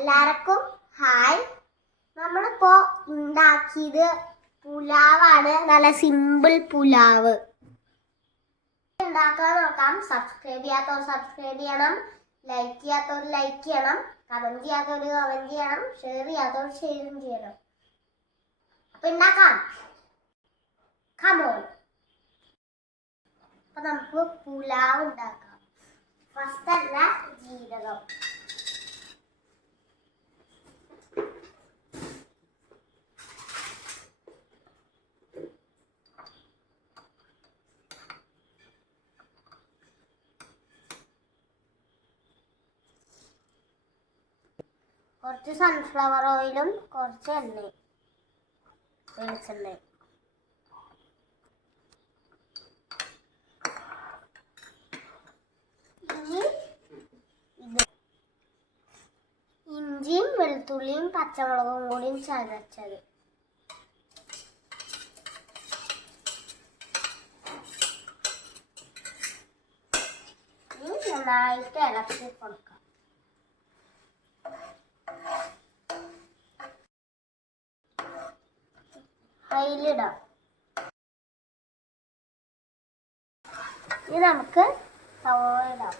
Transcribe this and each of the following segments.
എല്ലാവർക്കും ഹായ്. നമ്മളിപ്പോ ഉണ്ടാക്കിയത് പുലാവാണ്. നല്ല സിമ്പിൾ പുലാവ് ഉണ്ടാക്കാൻ നോക്കാം. സബ്സ്ക്രൈബ് ചെയ്യാത്തവർ സബ്സ്ക്രൈബ് ചെയ്യണം, ലൈക്ക് ചെയ്യാത്തവർ ലൈക്ക് ചെയ്യണം, കമന്റ് ചെയ്യാത്തവർ കമന്റ് ചെയ്യണം, ഷെയർ ചെയ്യാത്തവർ ഷെയറും ചെയ്യണം. അപ്പൊ ഉണ്ടാക്കാം. കമോൺ. അപ്പൊ നമുക്ക് പുലാവ് ഉണ്ടാക്കാം. ഫസ്റ്റ് അല്ല ജീരകം, കുറച്ച് സൺഫ്ലവർ ഓയിലും കുറച്ച് എണ്ണയും വെളിച്ചെണ്ണയും. ഇനി ഇഞ്ചിയും വെളുത്തുള്ളിയും പച്ചമുളകും കൂടിയും ചതച്ചത്. ഇനി നന്നായിട്ട് ഇളക്കി കൊടുക്കാം. അതിലിടാം. ഇനി നമുക്ക് സവോള ഇടാം.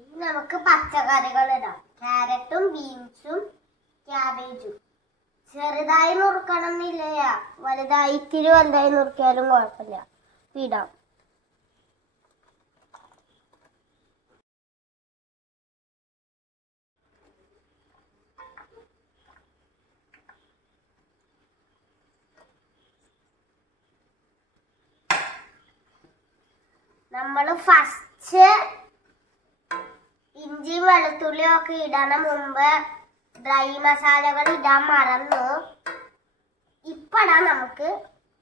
ഇനി നമുക്ക് പച്ചക്കറികൾ ഇടാം. ക്യാരറ്റും ബീൻസും ക്യാബേജും ചെറുതായി നുറുക്കണം എന്നില്ല, വലുതായി ഇത്തിരി വലുതായി നുറുക്കിയാലും കുഴപ്പമില്ല. ഇടാം. നമ്മൾ ഫസ്റ്റ് ഇഞ്ചി വെളുത്തുള്ളിയും ഒക്കെ ഇടണ മുമ്പ് ഡ്രൈ മസാലകൾ ഇടാൻ മറന്നു. ഇപ്പടാം നമുക്ക്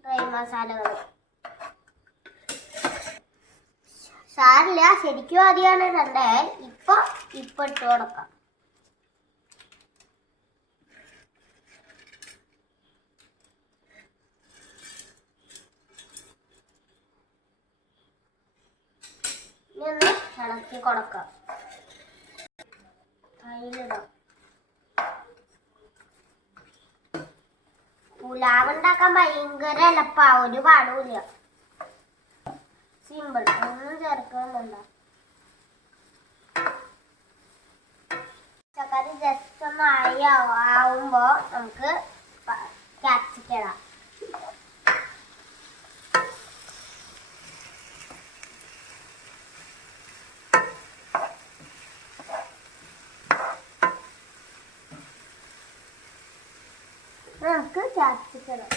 ഡ്രൈ മസാലകൾ. സാരില്ല, ശരിക്കും ആദ്യമാണ് ഇടണ്ടേ. ഇപ്പൊ ഇട്ട് കൊടുക്കാം. ഇനി ഒന്ന് ഇളക്കി കൊടുക്കാം. അതിലിടാം. പുലാവ് ഉണ്ടാക്കാൻ ഭയങ്കര എളുപ്പാ, ഒരു പാടുമില്ല. സിമ്പിൾ, ഒന്നും ചേർക്കുന്നുണ്ടോ. പച്ചക്കറി ജസ്റ്റ് ഒന്ന് ആവുമ്പോ നമുക്ക് ക്യാപ്സിക്കം ഇടാം. നമുക്ക് ക്യാപ്സിക്കം ഇടാം.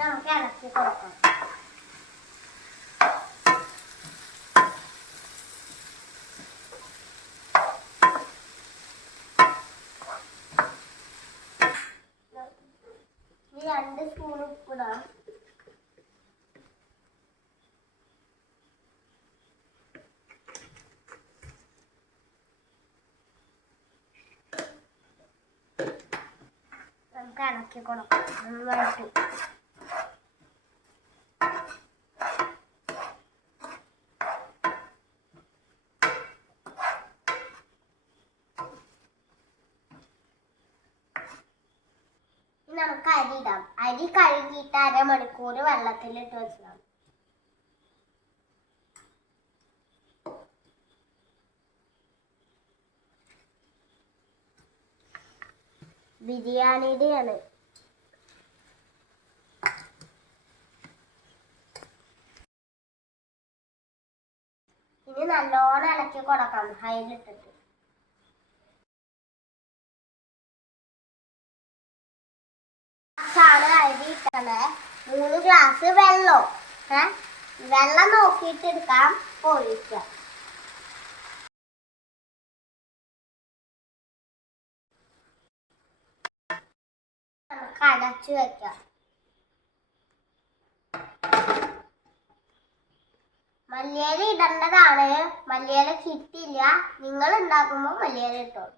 നമുക്ക് ഇളക്കി കൊടുക്കാം. ഈ 2 സ്പൂൺ ഉപ്പിടാം. നമുക്ക് ഇളക്കി കൊടുക്കാം നന്നായിട്ട്. നമുക്ക് അരി ഇടാം. അരി കഴുകിയിട്ട് അരമണിക്കൂർ വെള്ളത്തിലിട്ട് വെച്ചതാണ്. ബിരിയാണിയുടെയാണ്. ഇനി നല്ലോണം ഇളക്കി കൊടുക്കാം ഹൈലിട്ടിട്ട്. അരി ഇട്ടത് 3 ഗ്ലാസ് വെള്ളം. വെള്ളം നോക്കിയിട്ട് എടുക്കാം, ഒഴിക്കാം. നമുക്ക് അടച്ചു വെക്കാം. മല്ലിയില ഇടേണ്ടതാണ്. മല്ലിയില കിട്ടിയില്ല, നിങ്ങൾ ഉണ്ടാക്കുമ്പോൾ മല്ലിയില ഇട്ടോളൂ.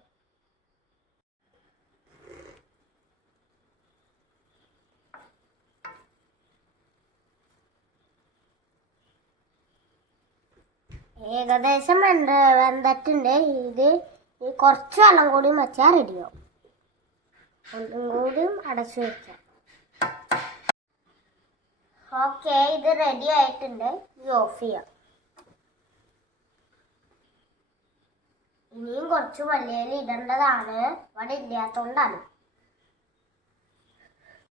ഏകദേശം വെന്തിട്ടുണ്ട്. ഇത് കുറച്ച് വെള്ളം കൂടി വെച്ചാൽ റെഡിയാവും. ഒന്നും കൂടി അടച്ചു വെക്കാം. ഓക്കെ, ഇത് റെഡി ആയിട്ടുണ്ട്. ഇത് ഓഫ് ചെയ്യാം. ഇനിയും കുറച്ച് മല്ലിയില ഇടേണ്ടതാണ്, ഇവിടെ ഇല്ലാത്തതുകൊണ്ടാണ്.